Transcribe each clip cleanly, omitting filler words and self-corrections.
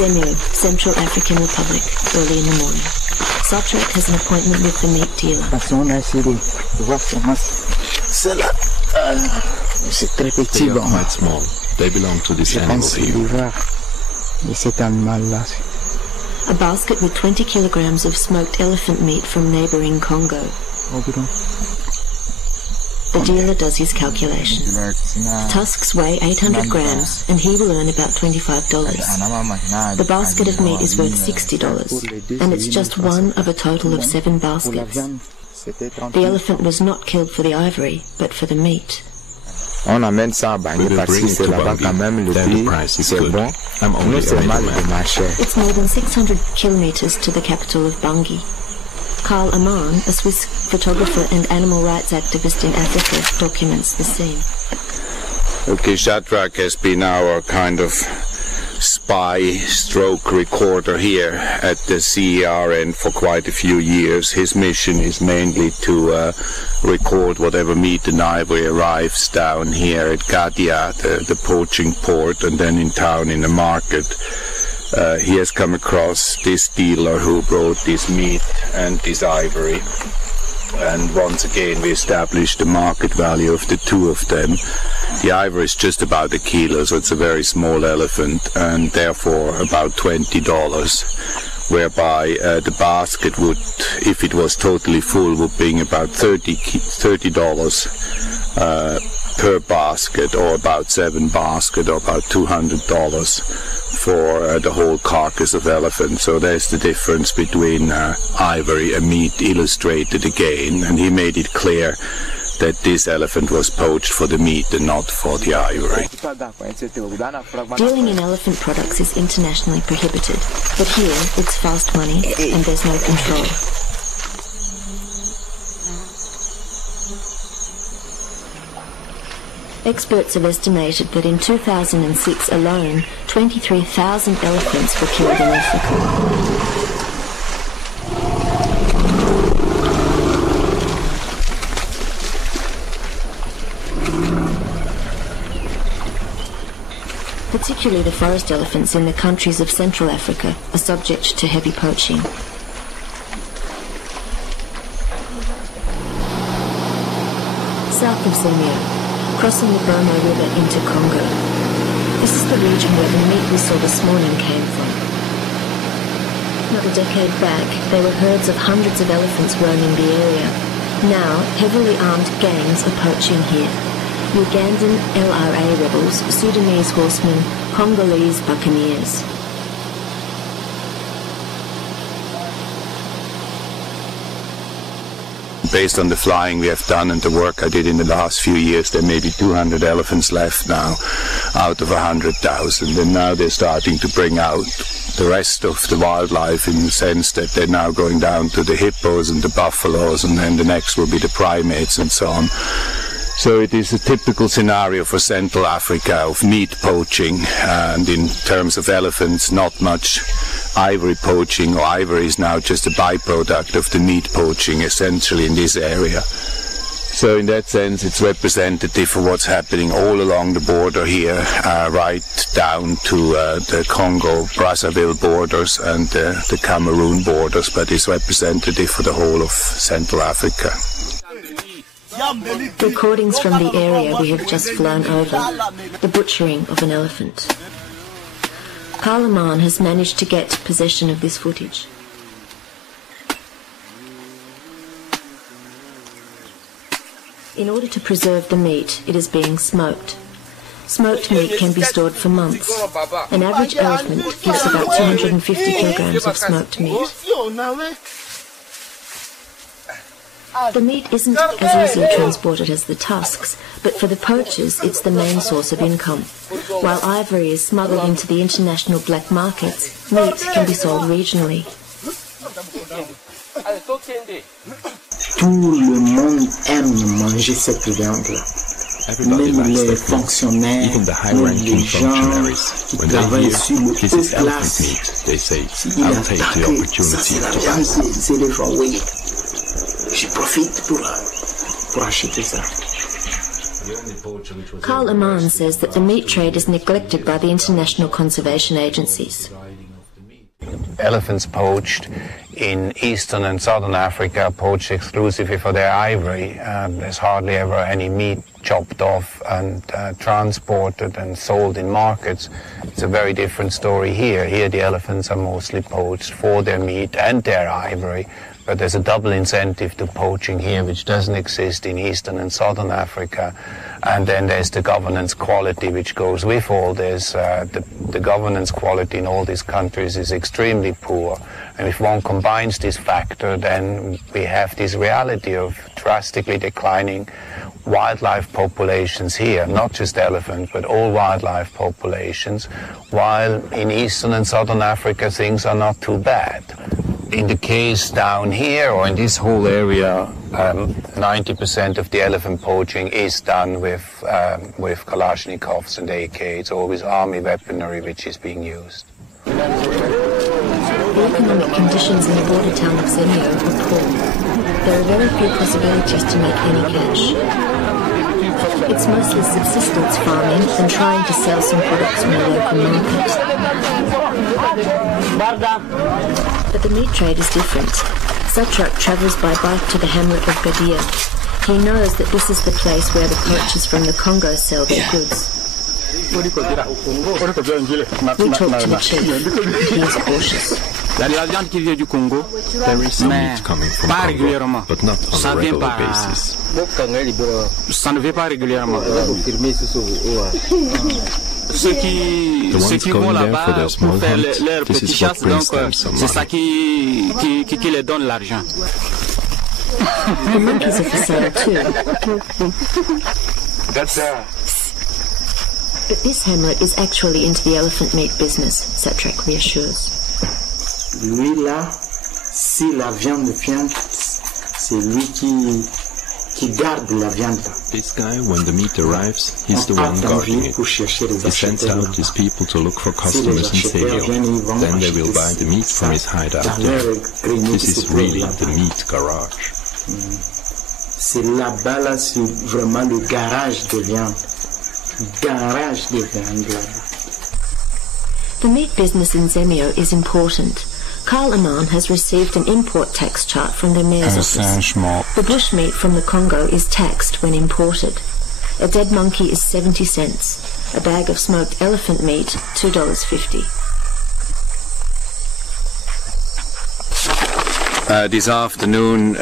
Semu, Central African Republic, early in the morning. Sotrak has an appointment with the meat dealer. On a essayé de voir comment c'est là. C'est très petit. They are quite small. They belong to this animal here. Cet animal-là. A basket with 20 kilograms of smoked elephant meat from neighboring Congo. The dealer does his calculations. Tusks weigh 800 grams and he will earn about $25. The basket of meat is worth $60 and it's just one of a total of 7 baskets. The elephant was not killed for the ivory but for the meat. On amène ça à Bangui parce que c'est là-bas quand même le prix, c'est bon. Nous c'est mal de marché. It's more than 600 kilometers to the capital of Bangui. Karl Amann, a Swiss photographer and animal rights activist in Africa, documents the scene. Okay, Shadrach has been our kind of spy stroke recorder here at the CERN for quite a few years. His mission is mainly to record whatever meat and ivory arrives down here at Gadia, the poaching port, and then in town in the market. He has come across this dealer who brought this meat and this ivory, and once again we established the market value of the two of them. The ivory is just about a kilo, so it's a very small elephant, and therefore about $20, whereby the basket would, if it was totally full, would bring about $30 per basket, or about 7 baskets, or about $200 for the whole carcass of elephant. So there's the difference between ivory and meat illustrated again, and he made it clear that this elephant was poached for the meat and not for the ivory. Dealing in elephant products is internationally prohibited, but here it's fast money and there's no control. Experts have estimated that in 2006 alone, 23,000 elephants were killed in Africa. Particularly the forest elephants in the countries of Central Africa are subject to heavy poaching. South of Zemio, crossing the Bomo River into Congo. This is the region where the meat we saw this morning came from. Not a decade back, there were herds of hundreds of elephants roaming the area. Now, heavily armed gangs are poaching here. Ugandan LRA rebels, Sudanese horsemen, Congolese buccaneers. Based on the flying we have done and the work I did in the last few years, there may be 200 elephants left now out of 100,000, and now they're starting to bring out the rest of the wildlife, in the sense that they're now going down to the hippos and the buffaloes, and then the next will be the primates and so on. So it is a typical scenario for Central Africa of meat poaching, and in terms of elephants, not much ivory poaching, or ivory is now just a byproduct of the meat poaching essentially in this area. So in that sense it's representative for what's happening all along the border here, right down to the Congo-Brazzaville borders and the Cameroon borders, but it's representative for the whole of Central Africa. Recordings from the area we have just flown over, the butchering of an elephant. Karl Amann has managed to get possession of this footage. In order to preserve the meat, it is being smoked. Smoked meat can be stored for months. An average elephant gives about 250 kilograms of smoked meat. The meat isn't as easily transported as the tusks, but for the poachers it's the main source of income. While ivory is smuggled into the international black markets, meat can be sold regionally. Tout le monde aime manger cette viande-là. Même les fonctionnaires, even the high-ranking functionaries, when they hear this is elephant meat, they say, I'll take the opportunity to buy some. Je profite pour acheter ça. Karl Amann says that the meat trade is neglected by the international conservation agencies. elephants poached in eastern and southern Africa, poached exclusively for their ivory. There's hardly ever any meat chopped off and transported and sold in markets. It's a very different story here. Here the elephants are mostly poached for their meat and their ivory. But there's a double incentive to poaching here, which doesn't exist in eastern and southern Africa. And then there's the governance quality which goes with all this. The governance quality in all these countries is extremely poor. And if one combines this factor, then we have this reality of drastically declining wildlife populations here, not just elephants, but all wildlife populations, while in eastern and southern Africa things are not too bad. In the case down here, or in this whole area, 90% of the elephant poaching is done with Kalashnikovs and AK. It's always army weaponry which is being used. The economic conditions in the border town of Zemio are poor. There are very few possibilities to make any cash. It's mostly subsistence farming and trying to sell some products on the local market. But the meat trade is different. Satrak travels by bike to the hamlet of Gadia. He knows that this is the place where the poachers from the Congo sell their goods. We talk to the chief. He is cautious. There is some meat coming from Congo, but not on a regular basis. Ça ne vient pas régulièrement. Ceux qui vont là-bas pour faire leur petite chasse, donc c'est ça qui les donne l'argent. The monkeys are for sale too. But this hamlet is actually into the elephant meat business, Satrak reassures. Lui là, si la viande vient, c'est lui qui garde la viande. This guy, when the meat arrives, he's the one guarding it. He sends out his people to look for customers in Seville. Then they will buy the meat from his hideout there. This is really the meat garage. C'est là-bas, là, c'est vraiment le garage de viande. Garage de viande là-bas. The meat business in Zemio is important. Karl Aman has received an import tax chart from the mayor's office. The bush meat from the Congo is taxed when imported. A dead monkey is 70 cents. A bag of smoked elephant meat, $2.50. This afternoon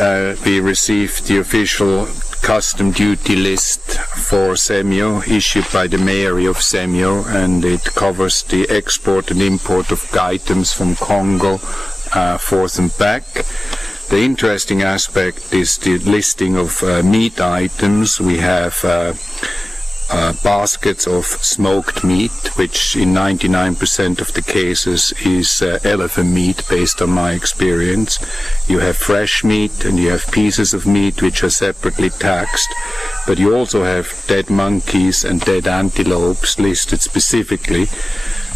we received the official custom duty list for Zemio issued by the Mayory of Zemio, and it covers the export and import of items from Congo forth and back. The interesting aspect is the listing of meat items. We have baskets of smoked meat, which in 99% of the cases is elephant meat based on my experience. You have fresh meat and you have pieces of meat which are separately taxed, but you also have dead monkeys and dead antelopes listed specifically.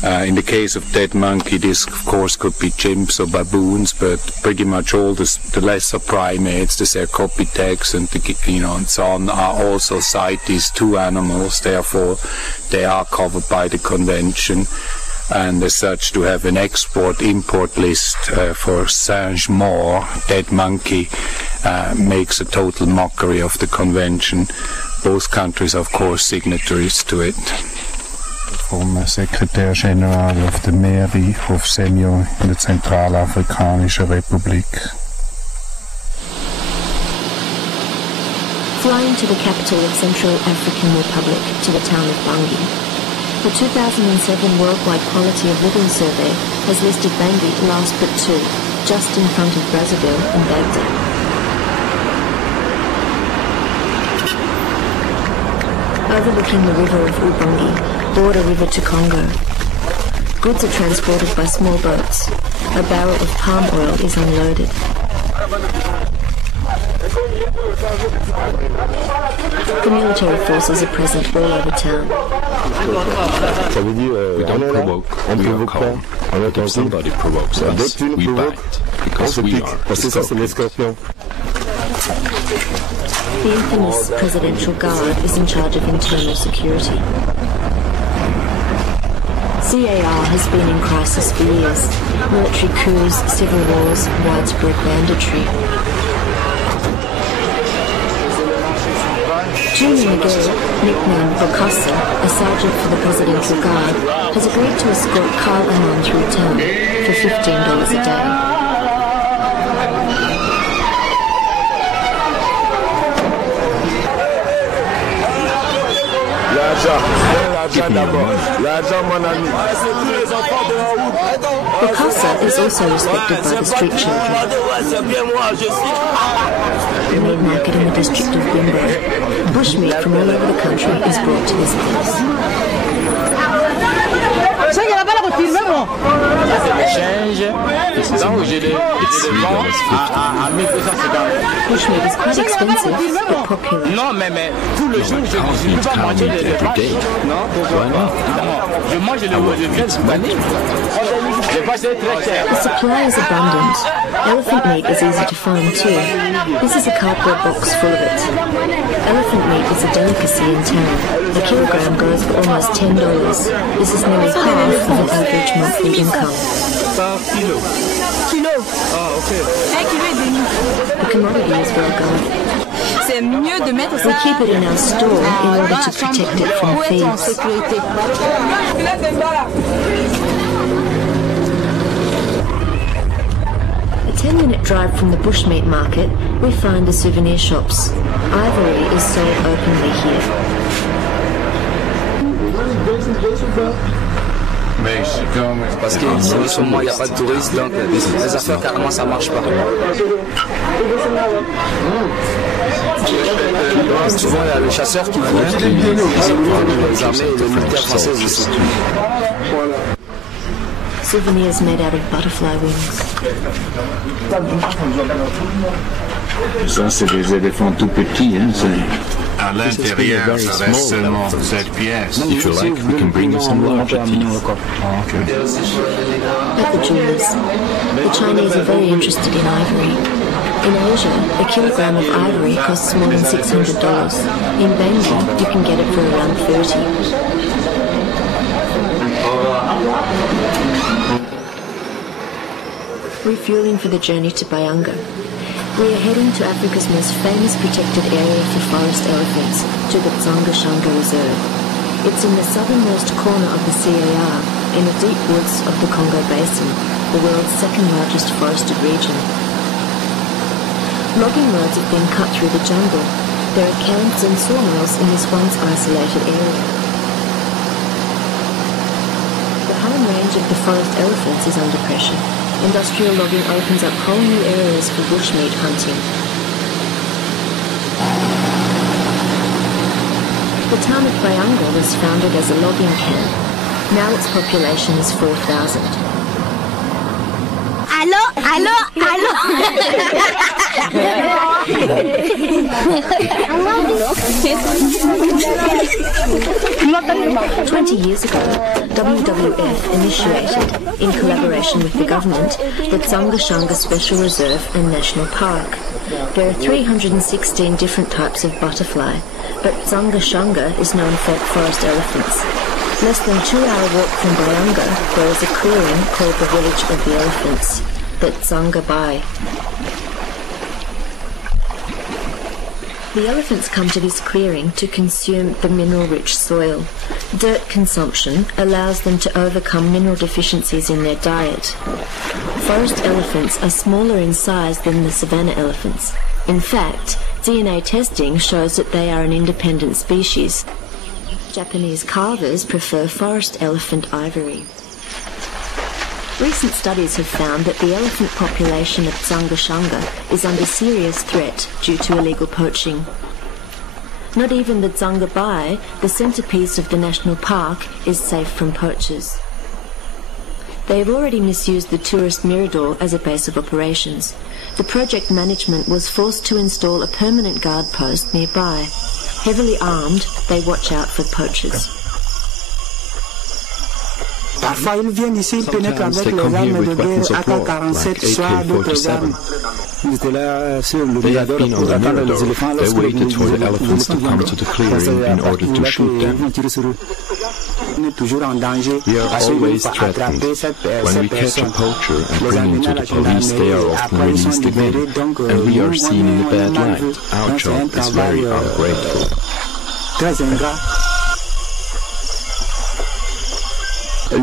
In the case of dead monkey, this of course could be chimps or baboons, but pretty much all the lesser primates, the Cercopithecus and and so on, are also cite these two animals. Therefore, they are covered by the convention. And as such, to have an export-import list for Saint-Maur, dead monkey, makes a total mockery of the convention. Both countries, of course, signatories to it. Vom Sekretär General of the Mairie of Zemio in der Zentralafrikanische Republik. Flying to the capital of Central African Republic, to the town of Bangui. The 2007 Worldwide Quality of Living Survey has listed Bangui last but two, just in front of Brazzaville and Baghdad. Overlooking the river of Ubangi, border river to Congo. Goods are transported by small boats. A barrel of palm oil is unloaded. The military forces are present all over town. We don't provoke, we are calm. But if somebody provokes us, we bite, because we are the scorpions. The infamous Presidential Guard is in charge of internal security. CAR has been in crisis for years. Military coups, civil wars, widespread banditry. Journeyman, nicknamed Bokassa, a sergeant for the Presidential Guard, has agreed to escort Carl Amon through town for $15 a day. Bokassa is also respected by the street children. The meat market in the district of Bimbo. Bushmeat from all over the country is brought to this place. Bushmeat is quite expensive, but popular. The supply is abundant. Elephant meat is easy to find too. This is a cardboard box full of it. Elephant meat is a delicacy in town. A kilogram goes for almost $10. This is nearly half of an average monthly income. The commodity is well gone. We keep it in our store in order to protect it from thieves. A 10-minute drive from the bushmeat market, we find the souvenir shops. Ivory is sold openly here. Parce qu'ici, en ce moment, il n'y a pas de touristes, donc les affaires, carrément, ça marche pas. Souvent, il y a les chasseurs qui viennent, les armées et les militaires français aussi. Souvenirs made out of butterfly wings. Ça, c'est des éléphants tout petits, hein. À l'intérieur, ça reste seulement cette pièce. If you like, we can bring you some larger teeth. At the jewelers, the Chinese are very interested in ivory. In Asia, a kilogram of ivory costs more than $600. In Bangkok, you can get it for around $30. Refueling for the journey to Bayanga. We are heading to Africa's most famous protected area for forest elephants, to the Tsanga Reserve. It's in the southernmost corner of the CAR, in the deep woods of the Congo Basin, the world's second largest forested region. Logging roads have been cut through the jungle. There are camps and sawmills in this once isolated area. The home range of the forest elephants is under pressure. Industrial logging opens up whole new areas for bushmeat hunting. The town of Bayanga was founded as a logging camp. Now its population is 4,000. Allô, allô, allô. 20 years ago, WWF initiated, in collaboration with the government, the Tsanga Special Reserve and National Park. There are 316 different types of butterfly, but Tsanga is known for forest elephants. Less than 2-hour walk from Bayanga, there is a clearing called the Village of the Elephants, the Tsanga Bai. The elephants come to this clearing to consume the mineral-rich soil. Dirt consumption allows them to overcome mineral deficiencies in their diet. Forest elephants are smaller in size than the savanna elephants. In fact, DNA testing shows that they are an independent species. Japanese carvers prefer forest elephant ivory. Recent studies have found that the elephant population of Tsanga is under serious threat due to illegal poaching. Not even the Tsanga Bai, the centrepiece of the national park, is safe from poachers. They have already misused the tourist mirador as a base of operations. The project management was forced to install a permanent guard post nearby. Heavily armed, they watch out for poachers. Parfois, ils viennent ici, ils pénètrent avec les armes de guerre AK-47, soit d'autres armes. Ils étaient là sur le mirador pour attendre les éléphants lorsque les éléphants viennent. To come to the clearing in order to shoot them. We are always threatened. When we catch a poacher and bring him to the police, they are often released again, and we are seen in a bad light. Our job is very ungrateful.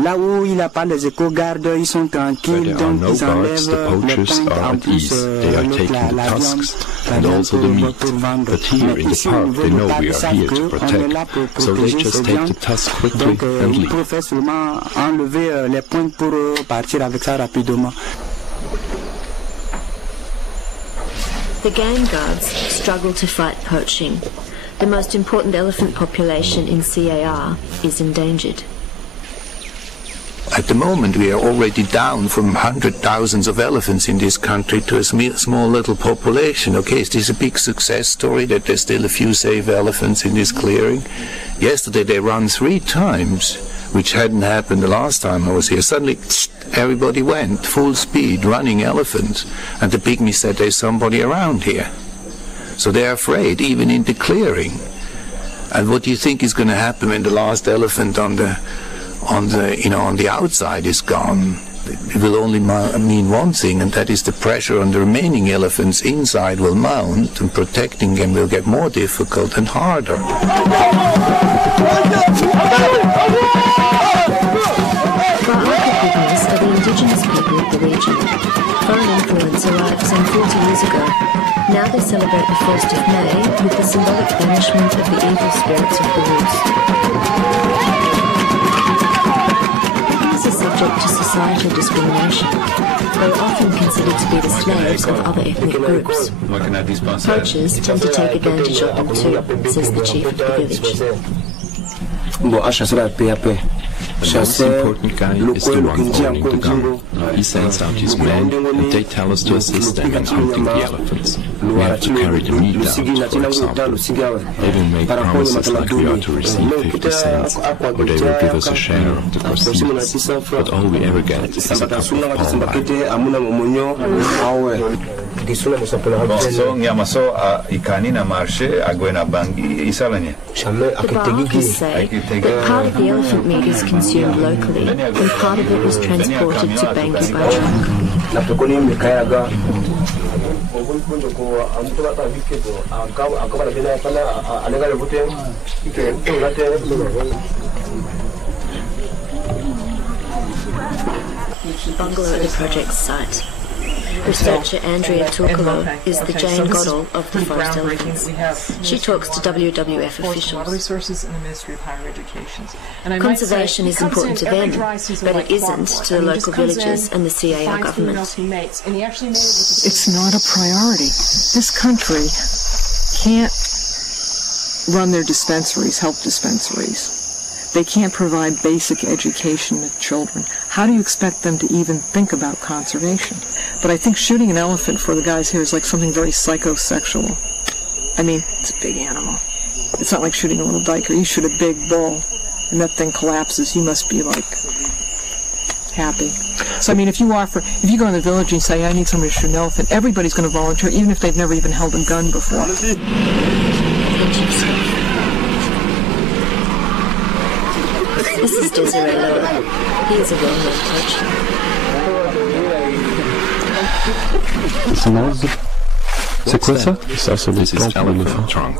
Là où il n'y a pas les éco-gardes, ils sont tranquilles, donc ils enlèvent les pointes en plus they are taking the tusks and also the meat. But here in the park, they know we are here to protect, so they just take the tusk quickly and leave. Ils préfèrent seulement enlever les pointes pour partir avec ça rapidement. The game guards struggle to fight poaching. The most important elephant population in CAR is endangered. At the moment, we are already down from 100,000 of elephants in this country to a small little population. Okay, is this a big success story that there's still a few safe elephants in this clearing? Yesterday they ran 3 times, which hadn't happened the last time I was here. Suddenly, everybody went, full speed, running elephants. And the pygmies said there's somebody around here. So they're afraid, even in the clearing. And what do you think is going to happen when the last elephant on the outside is gone? It will only mean one thing, and that is the pressure on the remaining elephants inside will mount, and protecting them will get more difficult and harder. Pygmies are the indigenous people of the region. Foreign influence arrived some 40 years ago. Now they celebrate the 1st of May with the symbolic banishment of the evil spirits of the woods. Subject to societal discrimination. They are often considered to be the slaves of other ethnic groups. Poachers tend to take advantage of them too, says the chief of the village. The most important guy is the one holding the gun. He sends out his men, and they tell us to assist them in hunting the elephants. We have to carry the meat out, for example. They will make promises like we are to receive 50 cents, or they will give us a share of the proceeds. But all we ever get is a cup of palm wine. The Bahakas say that part of the elephant meat is consumed locally and part of it is transported to Bangui by truck. Bungalow at the project site. Researcher Andrea Turkolo is the Jane Goddell of the forest elephants. She talks to WWF officials. Conservation is important to them, but it isn't to the local villagers and the CAR government. It's not a priority. This country can't run their dispensaries, health dispensaries. They can't provide basic education to children. How do you expect them to even think about conservation? But I think shooting an elephant for the guys here is like something very psychosexual. I mean, it's a big animal. It's not like shooting a little dyker. You shoot a big bull and that thing collapses. You must be like happy. So I mean, if you go in the village and you say, I need somebody to shoot an elephant, everybody's going to volunteer, even if they've never even held a gun before. This is Desiree Lowe. He is a well-known poacher. C'est quoi ça? Ça, c'est des elephant trunk.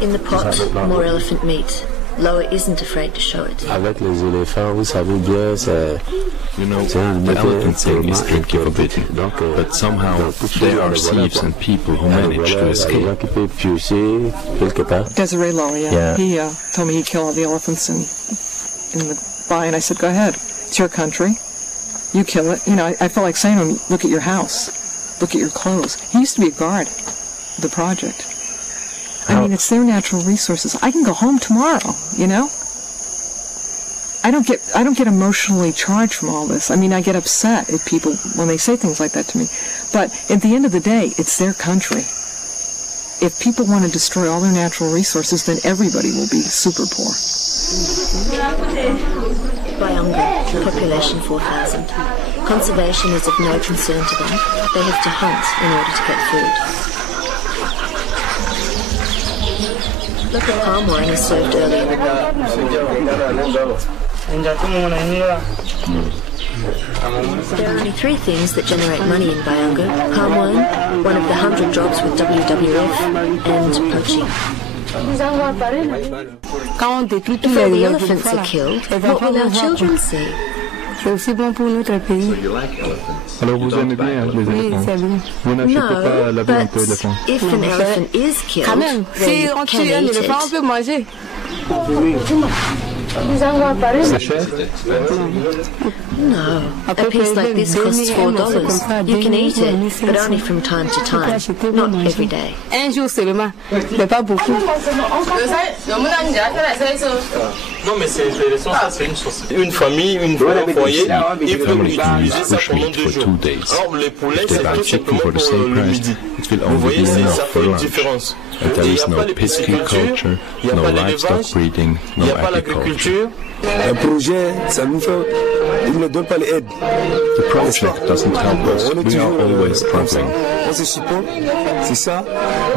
In the pot, more elephant meat. Lowe isn't afraid to show it. Avec les éléphants, vous savez bien, c'est... You know, the elephant thing is tricky forbidden, but somehow there are thieves and people who manage to escape. Desiree Lowe, yeah. He told me he'd kill all the elephants in the bay, and I said, go ahead. It's your country. You kill it. You know, I felt like saying to him, look at your house. Look at your clothes. He used to be a guard of the project. I mean, it's their natural resources. I can go home tomorrow, you know? I don't get emotionally charged from all this. I mean, I get upset at people when they say things like that to me. But at the end of the day, it's their country. If people want to destroy all their natural resources, then everybody will be super poor. Bayonga, population 4,000. Conservation is of no concern to them. They have to hunt in order to get food. Local palm wine is served early in the morning. There are only 3 things that generate money in Bayanga: palm wine, one of the 100 jobs with WWF, and poaching. If all the elephants are killed, what will our children see? Alors vous aimez bien les éléphants? Vous n'achetez pas la viande d'éléphant? If an elephant is killed, then you can eat it. C'est cher? No. A piece like this costs $4. You can eat it, but only from time to time, not every day. Un jour seulement, mais pas beaucoup. Non, mais c'est intéressant, ça c'est une chose. Une famille, une fois un foyer, ils peuvent utiliser ça pendant 2 jours. Alors les poulets, c'est tout simplement pour le midi. Vous voyez, ça fait une différence. Il n'y a pas de pisciculture, il n'y a pas d'élevage, il n'y a pas l'agriculture. Un projet, ça nous fait... Il ne donne pas les aides. The project doesn't help us. We are always struggling. On se supporte, c'est ça.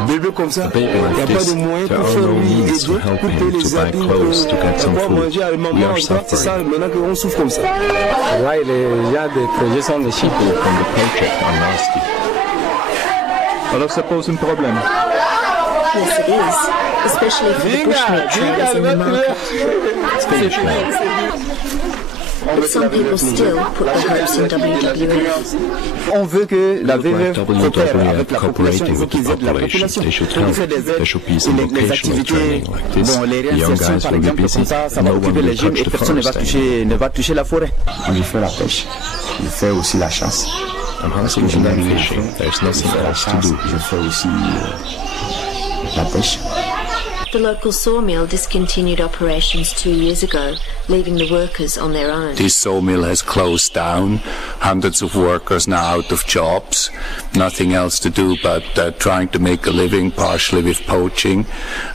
Bébé comme ça, il n'y a pas de moyens pour faire lui aider, pour payer les habits, pour manger à maman. C'est ça, maintenant qu'on souffre comme ça. Ouais, les gens des projets sont des chiffres. From the project are nasty. Alors ça pose un problème. Yes, it is, especially for the bushmeat traders in the market. But some people still put their hopes in WWF. On veut que la WWF coopère avec la population, il faut qu'ils aident la population. They should help. There should be some vocational training like this. The young guys will be busy. No one will touch the forest anymore. Ne va toucher la forêt. Il fait la pêche. Il fait aussi la chasse. I'm hunting and I'm fishing. There's nothing else to do. Je fais aussi la pêche. The local sawmill discontinued operations 2 years ago, leaving the workers on their own. This sawmill has closed down. Hundreds of workers now out of jobs. Nothing else to do but trying to make a living, partially with poaching.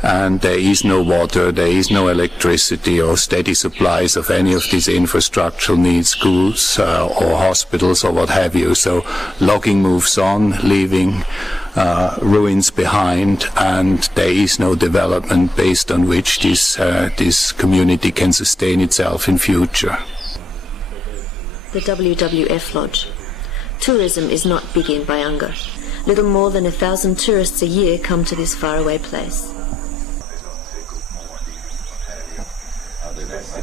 And there is no water, there is no electricity or steady supplies of any of these infrastructural needs, schools or hospitals or what have you. So logging moves on, leaving ruins behind, and there is no development based on which this community can sustain itself in future. The WWF Lodge. Tourism is not big in Bayanga. Little more than 1,000 tourists a year come to this faraway place.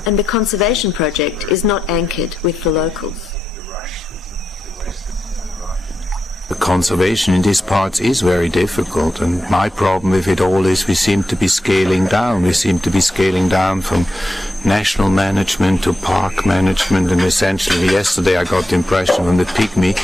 And the conservation project is not anchored with the locals. The conservation in these parts is very difficult, and my problem with it all is we seem to be scaling down. We seem to be scaling down from national management to park management, and essentially yesterday I got the impression from the pygmy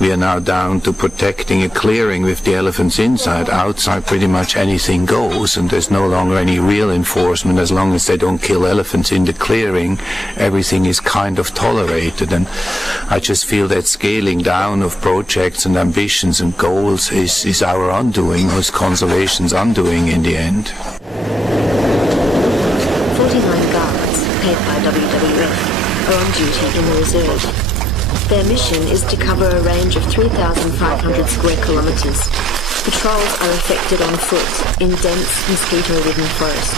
we are now down to protecting a clearing with the elephants inside. Outside pretty much anything goes, and there's no longer any real enforcement. As long as they don't kill elephants in the clearing, everything is kind of tolerated, and I just feel that scaling down of projects and ambitions and goals is our undoing, was conservation's undoing in the end. 49 guards, paid by WWF, are on duty in the reserve. Their mission is to cover a range of 3,500 square kilometres. Patrols are effected on foot in dense, mosquito-ridden forests.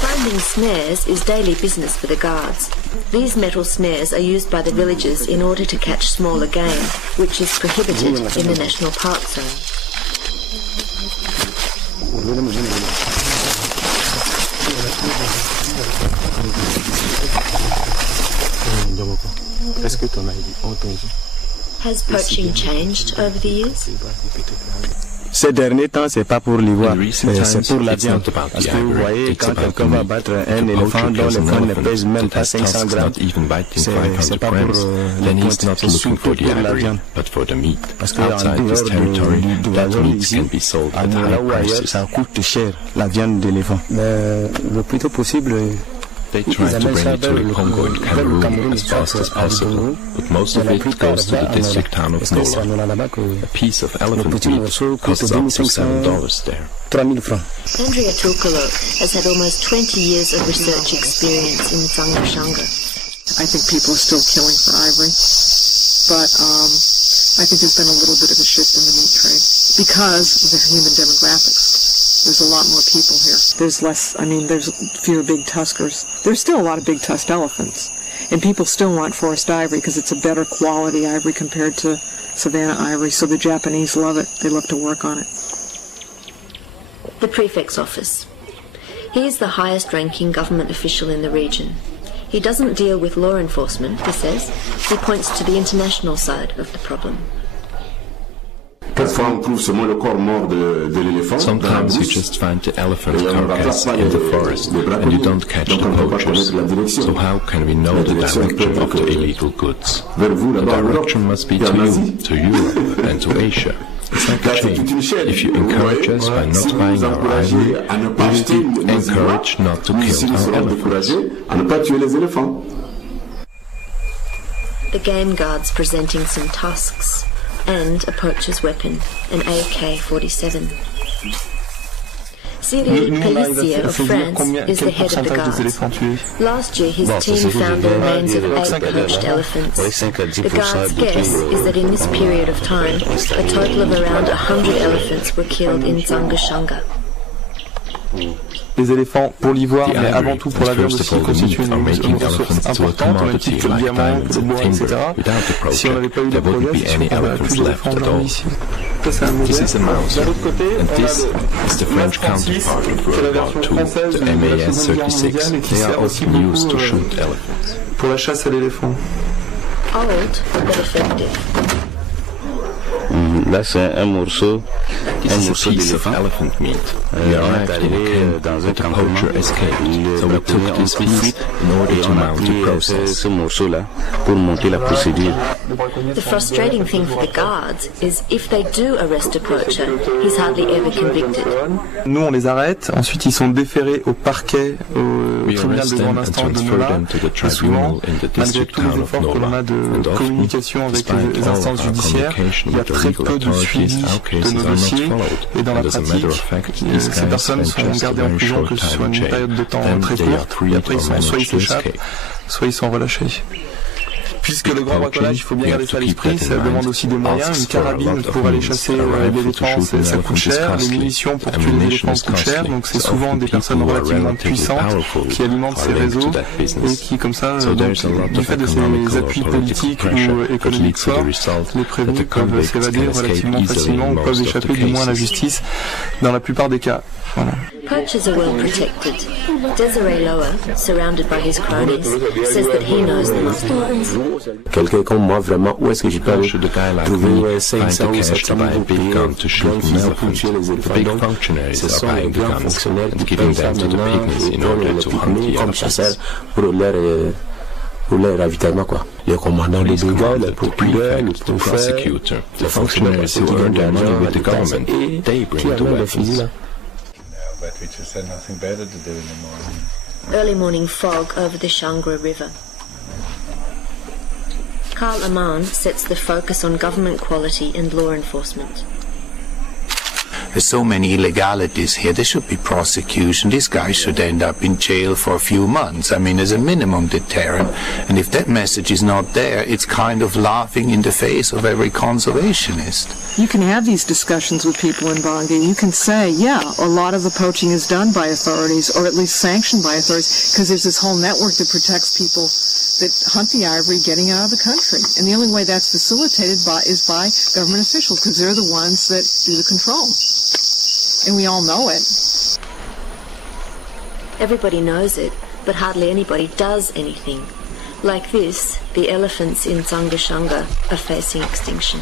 Finding snares is daily business for the guards. These metal snares are used by the villagers in order to catch smaller game, which is prohibited in the National Park Zone. Has poaching changed over the years? Ces derniers temps, c'est pas pour l'ivoire, c'est pour la viande. Parce que vous voyez, quand quelqu'un va battre un éléphant dont le poids ne pèse même pas 500 grammes, c'est pas pour le poids, c'est surtout pour la viande. Parce qu'en dehors du vallon ici, là ou ailleurs, ça coûte cher, la viande d'éléphant. Le plus tôt possible, They try to bring it to the Congo in Cameroon as fast as possible, but most of it goes to the district town of Nola. A piece of elephant meat costs up to $7 there. Andrea Tulkalo has had almost 20 years of research experience in Zangashanga. I think people are still killing for ivory, but I think there's been a little bit of a shift in the meat trade because of the human demographics. There's a lot more people here. There's there's fewer big tuskers. There's still a lot of big tusked elephants, and people still want forest ivory because it's a better quality ivory compared to Savannah ivory, so the Japanese love it. They love to work on it. The prefect's office. He is the highest-ranking government official in the region. He doesn't deal with law enforcement, he says. He points to the international side of the problem. Sometimes you just find the elephant carcass in the forest and you don't catch the poachers. So how can we know the direction of the illegal goods? The direction must be to you, to Europe and to Asia. It's like a chain. If you encourage us by not buying our ivory, we will be encouraged not to kill our elephants. The game guard's presenting some tusks and a poacher's weapon, an AK-47. Cyril Pellissier of France is the head of the guards. Last year his team found the remains of 8 poached elephants. The guard's guess is that in this period of time, a total of around 100 elephants were killed in Zangashanga. Les éléphants pour l'ivoire, mais avant tout pour la viande aussi, constituent une ressource importante, au même titre que le diamant, que le bois, etc. Si on n'avait pas eu de projet, c'est sûr qu'on n'aurait plus d'éléphants aujourd'hui ici. Ça, c'est un modèle. D'un autre côté, on a le Francis, qui est la version française de la Seconde Guerre mondiale et qui sert aussi beaucoup pour la chasse à l'éléphant. Old, but effective. Là, c'est un morceau d'éléphant. We arrived in camp, but the poacher escaped, so we took this piece in order to mount the process. Ce morceau-là pour monter la procédure. The frustrating thing for the guards is if they do arrest a poacher, he's hardly ever convicted. Nous, on les arrête, ensuite ils sont déférés au parquet, au tribunal de grande instance de Nola, et souvent, malgré tous les efforts que l'on a de communication avec les instances judiciaires, il y a très peu de suivi de nos dossiers, et dans la pratique, ces personnes sont gardées en prison que ce soit une période de temps très courte, et après soit ils s'échappent, soit ils sont relâchés. Puisque le grand bricolage, il faut bien garder ça à l'esprit, ça demande aussi des moyens. Une carabine pour aller chasser l'éléphant, ça coûte cher. Les munitions pour tuer les éléphants coûtent cher. Donc c'est souvent des personnes relativement puissantes qui alimentent ces réseaux et qui, comme ça, du fait de ces appuis politiques ou économiques forts, les prévenus peuvent s'évader relativement facilement ou peuvent échapper du moins à la justice dans la plupart des cas. Voilà. Poachers are well protected. Desiree Lower, surrounded by his cronies, says that he knows the most. Quelqu'un comme moi, vraiment, où est-ce que je peux aller trouver 500 ou 700 000 pour payer un fusil pour tuer les éléphants? Donc, ce sont les grands fonctionnaires qui payent ça maintenant comme chasseurs pour leur ravitaillement, quoi. Les commandants, les brigades, le procureur, le préfet, les fonctionnaires qui gagnent de l'argent avec l'État et qui amènent le fusil là. Early morning fog over the Shangra River. Karl Amann sets the focus on government quality and law enforcement. There's so many illegalities here. There should be prosecution. These guys should end up in jail for a few months. I mean, as a minimum deterrent. And if that message is not there, it's kind of laughing in the face of every conservationist. You can have these discussions with people in Bangui. You can say, yeah, a lot of the poaching is done by authorities, or at least sanctioned by authorities, because there's this whole network that protects people that hunt the ivory getting out of the country. And the only way that's facilitated is by government officials, because they're the ones that do the control. And we all know it. Everybody knows it, but hardly anybody does anything. Like this, the elephants in Zangashanga are facing extinction.